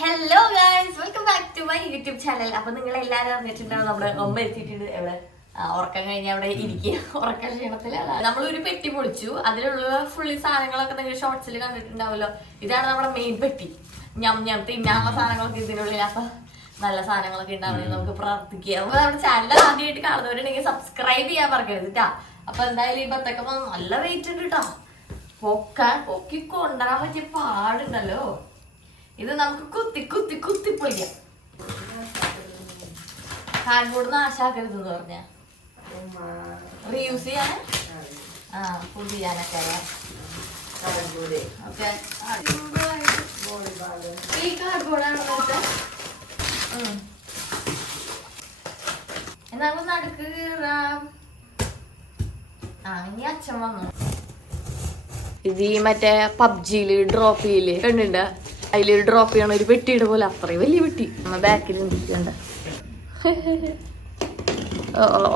Hello guys, welcome back to my YouTube channel. അപ്പൊ നിങ്ങൾ എല്ലാവരും അറിഞ്ഞിട്ടുണ്ടാവും നമ്മുടെ അമ്മ എത്തിയിട്ടുണ്ട്. എവിടെ ഉറക്കം കഴിഞ്ഞ അവിടെ ഇരിക്കുക, ഉറക്ക ക്ഷീണത്തിലാണ്. നമ്മളൊരു പെട്ടി പൊളിച്ചു. അതിലുള്ള ഫുള്ളി സാധനങ്ങളൊക്കെ നിങ്ങൾ ഷോർട്സിൽ കണ്ടിട്ടുണ്ടാവല്ലോ. ഇതാണ് നമ്മുടെ മെയിൻ പെട്ടി. ഞാൻ തിന്നാനുള്ള സാധനങ്ങളൊക്കെ ഇതിനുള്ളിൽ. അപ്പൊ നല്ല സാധനങ്ങളൊക്കെ ഉണ്ടാവണമെങ്കിൽ നമുക്ക് പ്രാർത്ഥിക്കാം. അപ്പൊ നമ്മുടെ ചാനൽ ആദ്യമായിട്ട് കാണുന്നവരുണ്ടെങ്കിൽ സബ്സ്ക്രൈബ് ചെയ്യാൻ പറയരുത് കേട്ടാ. അപ്പൊ എന്തായാലും ഈ ബത്തക്ക നല്ല വെയിറ്റ് ഉണ്ട് കേട്ടോ. പൊക്കി കൊണ്ടുവരാൻ പറ്റിയ പാടുണ്ടല്ലോ. ഇത് നമുക്ക് കുത്തി പൊളിക്കാം. കാർഡ്ബോർഡ് നാശാക്കരുതെന്ന് പറഞ്ഞ റീയൂസ് ചെയ്യാൻ ഫുഡ് ചെയ്യാനൊക്കെ ഓക്കെ. ഈ കാർഡ്ബോർഡാണ് എന്നാ നടുക്ക് കീറാം. ഇനി അച്ഛൻ വന്നു. ഇത് ഈ മറ്റേ പബ്ജിയില് ഡ്രോപ്പ് ചെയ്യല് കണ്ടുണ്ട. അതിലൊരു ഡ്രോപ്പ് ചെയ്യണ ഒരു പെട്ടിയുടെ പോലെ അത്രയും വലിയ പെട്ടി നമ്മ ബാക്കിൽ നിന്നിട്ടുണ്ട്.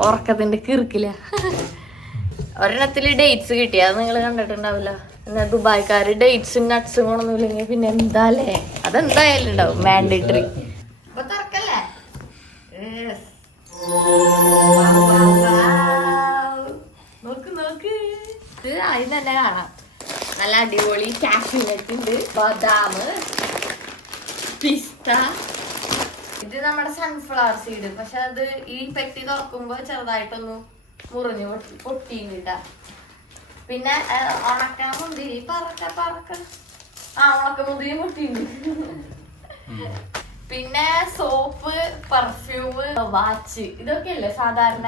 ഉറക്കത്തിന്റെ കിറുക്കില്ല. ഒരെണ്ണത്തില് ഡേറ്റ്സ് കിട്ടി, അത് നിങ്ങൾ കണ്ടിട്ടുണ്ടാവില്ല. പിന്നെ ദുബായ്ക്കാര് ഡേറ്റ്സും നട്ട്സും കൊണ്ടൊന്നുമില്ലെങ്കിൽ പിന്നെ എന്താല്ലേ, അതെന്തായാലും ഉണ്ടാവും മാൻഡേറ്ററി. അപ്പൊ തുറക്കല്ലേ. നോക്ക് ഇത് ആദ്യം തന്നെ കാണാം. നല്ല അടിപൊളി കാഷ്യൂ നട്ട് ഉണ്ട്, ബദാം, പിസ്ത. ഇത് നമ്മുടെ സൺഫ്ലവർ സീഡ്. പക്ഷെ അത് ഈ പെട്ടി തുറക്കുമ്പോ ചെറുതായിട്ടൊന്ന് മുറിഞ്ഞു പൊട്ടിയും കിട്ടാ. പിന്നെ ഉണക്ക മുന്തിരി പറക്ക ഉണക്ക മുന്തിരി പൊട്ടിയുണ്ട്. പിന്നെ സോപ്പ്, പെർഫ്യൂം, വാച്ച്, ഇതൊക്കെയല്ലേ സാധാരണ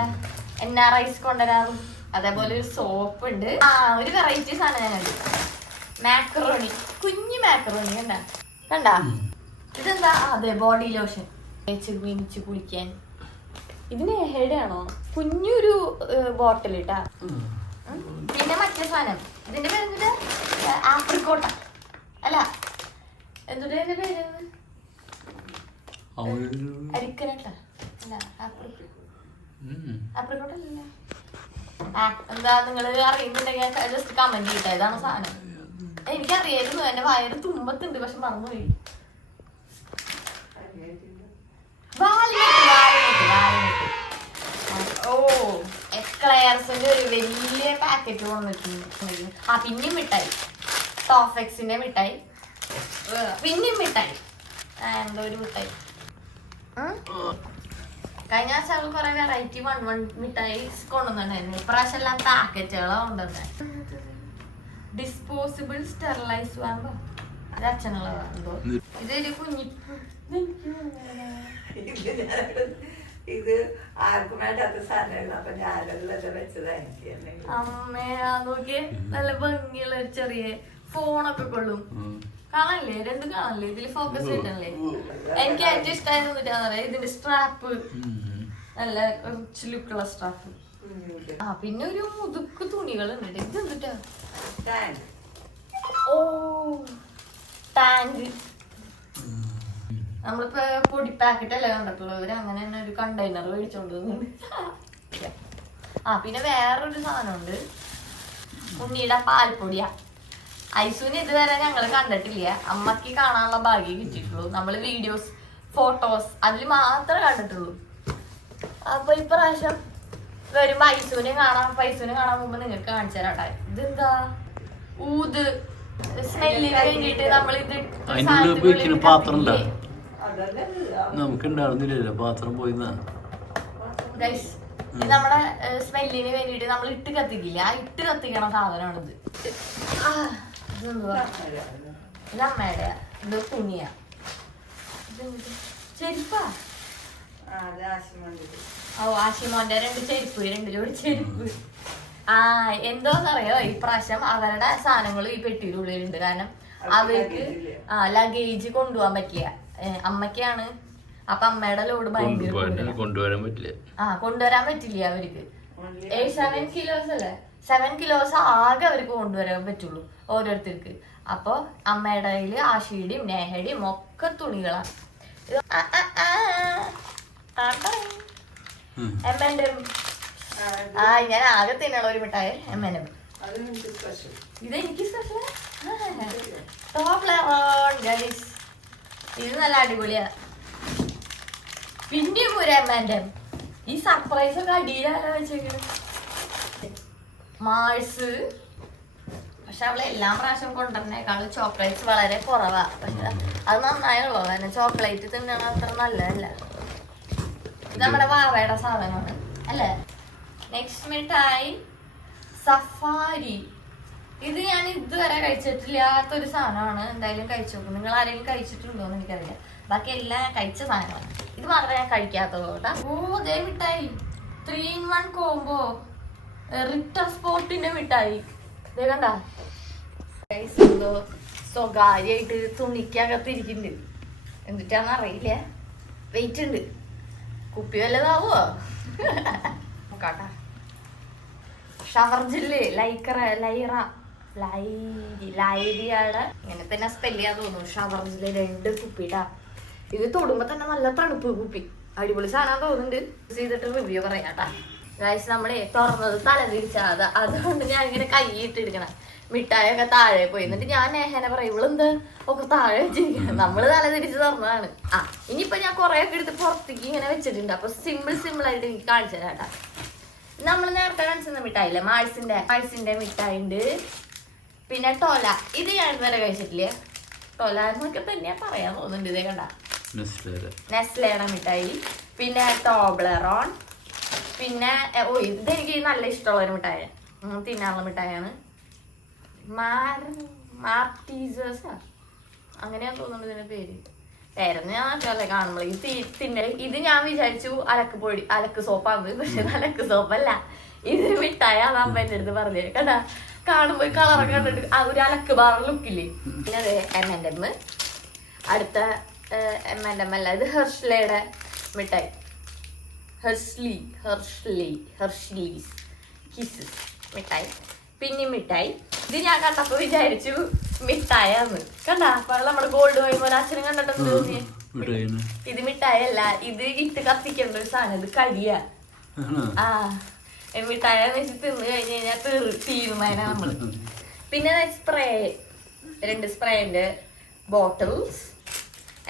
NRIs കൊണ്ടുവരാറും. അതേപോലെ ഒരു സോപ്പ് ഉണ്ട്. ഒരു വെറൈറ്റി സാധനം ഞാൻ കണ്ടു. മാക്രോണി, കുഞ്ഞു മാക്രോണി കണ്ടാ. ഇതെന്താ? അതെ, ബോഡി ലോഷൻ. മിനിച്ച് കുളിക്കാൻ. ഇതിന് ഹെഡാണോ? കുഞ്ഞൊരു ബോട്ടിൽ ഇട്ടാ. പിന്നെ മറ്റേ സാധനം, ഇതിന്റെ പേര് ആപ്രിക്കോട്ട അല്ല എന്തുട്ടാ എന്റെ പേര്? അരിക്കനട്ട അല്ല, ആപ്രിക്കോട്ടല്ല. എന്താ നിങ്ങൾ അറിയുന്നുണ്ടെങ്കിൽ ജസ്റ്റ് കമന്റ് ചെയ്യട്ടെ. ഇതാണ് സാധനം. എനിക്കറിയായിരുന്നു. എന്റെ വയറ് തുമ്പത്തുണ്ട്, പക്ഷെ മറന്നുപോയി. ഓ, എക്ലയർസിന്റെ ഒരു വലിയ പാക്കറ്റ് വന്നിട്ടുണ്ട്. പിന്നെയും മിഠായി, ടോഫെക്സിന്റെ മിഠായി, പിന്നെയും മിഠായി, എന്തോ ഒരു മിഠായി. കഴിഞ്ഞ ആഴ്ച കുറെ വെറൈറ്റി വൺ മിഠായി കൊണ്ടുവന്നിട്ടുണ്ടായിരുന്നു. ഇപ്രാവശ്യം എല്ലാം പാക്കറ്റുകളാണ് കൊണ്ടുവന്നത്. ഡിസ്പോസിബിൾ സ്റ്റെറിലൈസ് വാങ്ങോ, അത് അച്ഛനുള്ളതാണോ? ഇതൊരു കുഞ്ഞി ഇത് ആർക്കും വേണ്ടാത്ത സാധനമാണ്. അപ്പൊ ഞാനത് വെച്ചതായിരിക്കും. അമ്മയാ നോക്കിയേ, നല്ല ഭംഗിയുള്ള ഒരു ചെറിയ ഫോണൊക്കെ കൊള്ളും. കാണല്ലേ, രണ്ടും കാണല്ലേ, ഇതില് ഫോക്കസ് കിട്ടണല്ലേ. എനിക്ക് ഏറ്റവും ഇഷ്ടമായിരുന്നു ഇതിന്റെ സ്ട്രാപ്പ്, നല്ല റിച്ച് ലുക്കുള്ള സ്ട്രാപ്പ്. പിന്നെ ഒരു മുതുക്ക് തുണികളുണ്ട്. ഇത് എന്തിട്ടാ? ഓ, ടാങ്ക്. നമ്മളിപ്പോ പൊടി പാക്കറ്റ് അല്ലേ കണ്ടിട്ടുള്ളൂ. ഇവര് അങ്ങനെ തന്നെ ഒരു കണ്ടെയ്നർ മേടിച്ചോണ്ട് വന്നിട്ടുണ്ട്. പിന്നെ വേറൊരു സാധനമുണ്ട്, ഉണ്ണിയുടെ പാൽപ്പൊടിയാ. ഐസുവിന് ഇതുവരെ ഞങ്ങൾ കണ്ടിട്ടില്ല. അമ്മക്ക് കാണാനുള്ള ഭാഗ്യം കിട്ടിയിട്ടുള്ളൂ. നമ്മള് വീഡിയോസ്, ഫോട്ടോസ് അതിൽ മാത്രമേ കണ്ടിട്ടുള്ളൂ. അപ്പൊ ഇപ്രാവശ്യം വരുമ്പോ ഐസുവിനെ കാണാൻ പോകുമ്പോ നിങ്ങൾക്ക് കാണിച്ചു തരാട്ടെ. ഇതെന്താ? ഊത് സ്മെല്ലിന് വേണ്ടിട്ട് നമ്മൾ ഇത് നമുക്കുണ്ടാവുന്നില്ലല്ലോ പാത്രം പോയി. നമ്മുടെ സ്മെല്ലിന് വേണ്ടിട്ട് നമ്മൾ ഇട്ട് കത്തിക്കില്ല. ആ ഇട്ട് കത്തിക്കണ സാധനമാണിത്. ഇത് അമ്മയുടെ, ഇത് തുണിയാ. ചെരുപ്പാ? ആശിമോന്റെ രണ്ട് ചെരുപ്പ്, രണ്ട് ജോഡി ചെരുപ്പ്. എന്തോന്നറിയോ, ഇപ്രാവശ്യം അവരുടെ സാധനങ്ങൾ ഈ പെട്ടിയുടെ ഉള്ളിലുണ്ട്. കാരണം അവർക്ക് ലഗേജ് കൊണ്ടുപോകാൻ പറ്റില്ല. അമ്മയ്ക്കാണ്. അപ്പൊ അമ്മയുടെ ലോഡ് ഭയങ്കര കൊണ്ടുവരാൻ പറ്റില്ല അവർക്ക്. 7 കിലോസ് അല്ലേ, 7 കിലോസ് ആകെ അവർക്ക് കൊണ്ടുവരാൻ പറ്റുള്ളൂ ഓരോരുത്തർക്ക്. അപ്പൊ അമ്മയുടെ കയ്യില് ആഷിയുടെയും നേഹയുടെയും ഒക്കെ തുണികളാണ്. ഞാൻ ആകെ തിന്നുള്ള ഒരു മിഠായി M&M. ഇതെനിക്ക് സ്പെഷ്യൽ. ഇത് നല്ല അടിപൊളിയാ. പിന്നെ ഒരു എമ്മാൻ്റെ ഈ സർപ്രൈസ് ഒക്കെ അടിയിലാണ് വെച്ചേക്കുന്നത്. മാഴ്സ്. പക്ഷെ അവള് എല്ലാ പ്രാവശ്യം കൊണ്ടുവന്നേക്കാളും ചോക്ലേറ്റ്സ് വളരെ കുറവാ. പക്ഷെ അത് നന്നായുള്ളൂ. കാരണം ചോക്ലേറ്റ് തിന്നണ അത്ര നല്ലതല്ല. ഇത് നമ്മുടെ വാവയുടെ സാധനമാണ് അല്ലേ. നെക്സ്റ്റ് മിഠായി സഫാരി. ഇത് ഞാൻ ഇതുവരെ കഴിച്ചിട്ടില്ലാത്തൊരു സാധനമാണ്. എന്തായാലും കഴിച്ചു നോക്കും. നിങ്ങൾ ആരെങ്കിലും കഴിച്ചിട്ടുണ്ടോ എന്ന് എനിക്കറിയാം. ബാക്കി എല്ലാം കഴിച്ച സാധനമാണ്. ഇത് മാത്രമേ ഞാൻ കഴിക്കാത്തത് കേട്ടോ. ഓ ദേ മിഠായി 3-in-1 കോംബോ റിട്ടർ സ്പോർട്ടിന്റെ മിഠായി. ഇതേ കണ്ട എന്തോ സ്വകാര്യമായിട്ട് തുണിക്കകത്തിരിക്കുന്നുണ്ട്. എന്നിട്ടാന്ന് അറിയില്ല. വെയിറ്റ് ഉണ്ട്. കുപ്പി വല്ലതാവോ നോക്കാട്ടാ. ഷവർജില്ലേ ലൈറിയുടെ ഇങ്ങനെ തന്നെ സ്പെല്ല് ചെയ്യാൻ തോന്നുന്നു. ഷവർജില് 2 കുപ്പിട്ടാ. ഇത് തൊടുമ്പോ തന്നെ നല്ല തണുപ്പ് കുപ്പി. അടിപൊളി സാധനം തോന്നുന്നുണ്ട്. ചെയ്തിട്ട് റിവ്യൂ പറയാട്ടാ. ഗൈസ് നമ്മളെ തുറന്നത് തലതിരിച്ച അതുകൊണ്ട് ഞാൻ ഇങ്ങനെ കൈയിട്ടെടുക്കണം. മിഠായൊക്കെ താഴെ പോയി. എന്നിട്ട് ഞാൻ നേഹനെ പറയും ഇവളെന്ത് ഒക്കെ താഴെ വെച്ചിരിക്കണം. നമ്മള് തലതിരിച്ച് തുറന്നതാണ്. ഇനിയിപ്പൊ ഞാൻ കുറെ ഒക്കെ എടുത്ത് പുറത്തേക്ക് ഇങ്ങനെ വെച്ചിട്ടുണ്ട്. അപ്പൊ സിമ്പിൾ ആയിട്ട് എനിക്ക് കാണിച്ചു തരാട്ടാ. നമ്മൾ നേരത്തെ കാണിച്ചിരുന്ന മിഠായില്ലേ മാഴ്സിന്റെ മിഠായി ഉണ്ട്. പിന്നെ ടോല. ഇത് ഞാൻ ഇതുവരെ കഴിച്ചിട്ടില്ലേ. ടോല എന്നൊക്കെ തന്നെയാ പറയാൻ തോന്നുന്നുണ്ട്. ഇതേ കണ്ട നെസ്ലയുടെ മിഠായി. പിന്നെ ടോബ്ലറോൺ. പിന്നെ ഇതെനിക്ക് നല്ല ഇഷ്ടമുള്ള ഒരു മിഠായി. തിന്നാനുള്ള മിഠായിയാണ്. മാർട്ടീസേഴ്സാ അങ്ങനെയാ തോന്നുന്നുണ്ട് ഇതിന്റെ പേരൊന്നും ഞാൻ നട്ടല്ലേ കാണുമ്പോൾ ഇത് ഞാൻ വിചാരിച്ചു അലക്ക് സോപ്പാണ്. പക്ഷെ അലക്ക് സോപ്പല്ല. ഇത് മിഠായാണ് അമ്മ എന്റെ അടുത്ത് പറഞ്ഞത്. കണ്ടാ കാണുമ്പോ കളറൊക്കെ കണ്ടിട്ട് ഒരു അലക്ക് ബാർ ലുക്കില്ലേ. പിന്നെ അതെ M&M. അടുത്ത M&M അല്ല, ഇത് ഹെർഷ്ലയുടെ മിഠായി. ഹെർഷ്ലീസ് കിസ്സസ് മിഠായി. പിന്നെ മിഠായി ഇത് ഞാൻ കണ്ടപ്പോ വിചാരിച്ചു മിഠായാന്ന്. കണ്ടാ നമ്മുടെ ഗോൾഡ് പോയി പോലെ അച്ഛനും കണ്ടിട്ടുണ്ട് തോന്നിയ. ഇത് മിഠായല്ല, ഇത് ഇട്ട് കത്തിക്കേണ്ട ഒരു സാധനം. ഇത് കരിയാ. മിഠായെന്ന് വെച്ച് തിന്ന് കഴിഞ്ഞ് കഴിഞ്ഞാൽ തീരുമാനം നമ്മള്. പിന്നെ സ്പ്രേ 2 സ്പ്രേന്റെ ബോട്ടിൽസ്.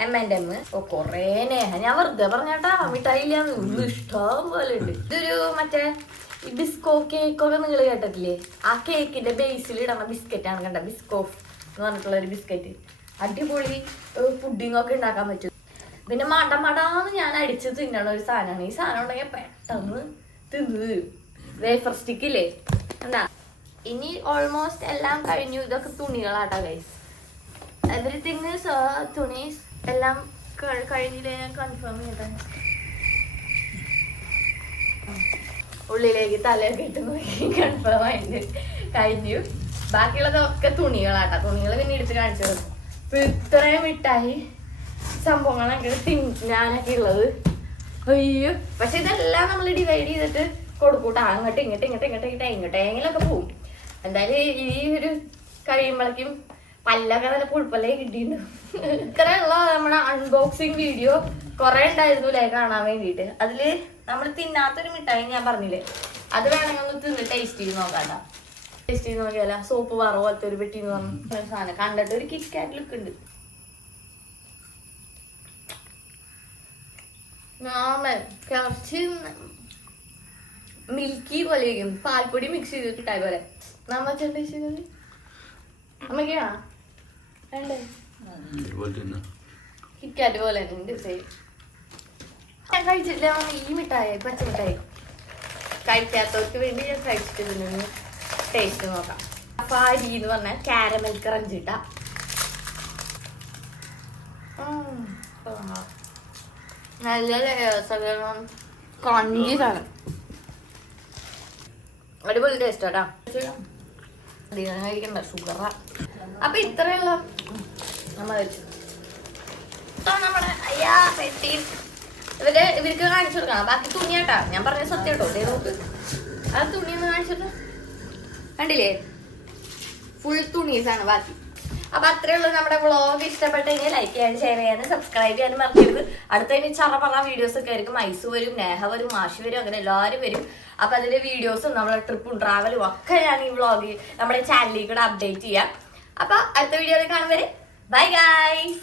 M&M. കൊറേ നേഹ ഞാൻ വെറുതെ പറഞ്ഞാട്ടാ മിഠായി ഇല്ലാന്ന്. ഒന്നും ഇഷ്ടം പോലെ ഉണ്ട്. ഇതൊരു മറ്റേ ബിസ്കോ കേക്കൊക്കെ നിങ്ങൾ കേട്ടിട്ടില്ലേ. ആ കേക്കിന്റെ ബേസിൽ ഇടണ ബിസ്ക്കറ്റ് ആണ്. കണ്ട ബിസ്കോഫ് എന്ന് പറഞ്ഞിട്ടുള്ള ഒരു ബിസ്ക്കറ്റ്. അടിപൊളി പുഡിംഗ് ഒക്കെ ഉണ്ടാക്കാൻ പറ്റും. പിന്നെ മടാന്ന് ഞാൻ അടിച്ച് തിന്നണ ഒരു സാധനമാണ്. ഈ സാധനം ഉണ്ടെങ്കിൽ പെട്ടെന്ന് തിന്ന് തരും. വേഫർ സ്റ്റിക്ക് ഇല്ലേ എന്താ. ഇനി ഓൾമോസ്റ്റ് എല്ലാം കഴിഞ്ഞു. ഇതൊക്കെ തുണികളാട്ടാ ഗൈസ്. എവറിത്തിങ് തുണീസ് എല്ലാം കഴിഞ്ഞില്ലേ ഞാൻ കൺഫേം ചെയ്തേ. ഉള്ളിലേക്ക് തലയൊക്കെ ഇട്ട് നോക്കി കൺഫേം ആയിട്ട് കഴിഞ്ഞു. ബാക്കിയുള്ളതൊക്കെ തുണികളാട്ടാ. തുണികൾ പിന്നെ എടുത്ത് കാണിച്ചത്. ഇപ്പൊ ഇത്രയും മിഠായി സംഭവങ്ങളൊക്കെ ഞാനൊക്കെ ഉള്ളത്. അയ്യോ. പക്ഷെ ഇതെല്ലാം നമ്മൾ ഡിവൈഡ് ചെയ്തിട്ട് കൊടുക്കൂട്ടാ. അങ്ങോട്ട് എങ്ങോട്ടെങ്കിലൊക്കെ പോവും. എന്തായാലും ഈ ഒരു കഴിയുമ്പോഴേക്കും പല്ലൊക്കെ നല്ല പുഴുപ്പല്ലേ കിട്ടിയിട്ടുണ്ട്. ഇത്രയുള്ള നമ്മുടെ അൺബോക്സിങ് വീഡിയോ കുറെ ഉണ്ടായിരുന്നു അല്ലേ കാണാൻ വേണ്ടിയിട്ട്. അതില് നമ്മൾ തിന്നാത്തൊരു മിഠായി ഞാൻ പറഞ്ഞില്ലേ, അത് വേണമെങ്കിൽ ഒന്ന് തിന്ന് ടേസ്റ്റ് ചെയ്ത് നോക്കാട്ടാ. ടേസ്റ്റ് ചെയ്ത് നോക്കിയാലോ. സോപ്പ് പറ പോലത്തെ ഒരു പെട്ടി എന്ന് പറഞ്ഞ സാധനം. കണ്ടിട്ട് ഒരു കിറ്റ്കാറ്റ് ലുക്ക് ഉണ്ട്. കുറച്ച് മിൽക്കി പോലെ ഇരിക്കും. പാൽപ്പൊടി മിക്സ് ചെയ്തിട്ട് മിഠായി പോലെ. നമ്മ ടേസ്റ്റ് ചെയ്തത് അമ്മക്കാ വേണ്ടേ. കിറ്റ്കാറ്റ് പോലെ ഞാൻ കഴിച്ചിട്ടില്ല ഈ മിഠായി. പച്ചമിഠായി കഴിക്കാത്തവർക്ക് വേണ്ടി ഞാൻ കഴിച്ചിട്ട് ടേസ്റ്റ് നോക്കാം. സഫാരി എന്ന് പറഞ്ഞാൽ കാരമൽ ക്രഞ്ച് ഇട്ട നല്ല ക്രഞ്ചി സാധനം. അടിപൊളി ടേസ്റ്റ് കേട്ടാ. അധികം കഴിക്കണ്ട, ഷുഗറാ. അപ്പൊ ഇത്രയുള്ള നമ്മൾ വെച്ചു നമ്മുടെ പെട്ടി ഇവർക്ക് കാണിച്ചു കൊടുക്കണം. ബാക്കി തുണിയാട്ടാ ഞാൻ പറഞ്ഞ സത്യം കേട്ടോ. നോക്ക് ആ തുണിയൊന്ന് കാണിച്ചിട്ട് കണ്ടില്ലേ, ഫുൾ തുണീസാണ് ബാക്കി. അപ്പൊ അത്രയുള്ളൂ നമ്മുടെ വ്ളോഗ്. ഇഷ്ടപ്പെട്ടെങ്കിൽ ലൈക്ക് ചെയ്യാനും ഷെയർ ചെയ്യാനും സബ്സ്ക്രൈബ് ചെയ്യാനും മറക്കരുത്. അടുത്തതിന് ചറപറ വീഡിയോസ് ഒക്കെ ആയിരിക്കും. ഐസു വരും, നേഹ വരും, മാഷി വരും, അങ്ങനെ എല്ലാവരും വരും. അപ്പൊ അതിന്റെ വീഡിയോസും നമ്മളെ ട്രിപ്പും ട്രാവലും ഒക്കെ ഞാൻ ഈ വ്ളോഗിൽ നമ്മുടെ ചാനലിൽ കൂടെ അപ്ഡേറ്റ് ചെയ്യാം. അപ്പൊ അടുത്ത വീഡിയോയിൽ കാണും വരെ ബൈ ഗൈസ്.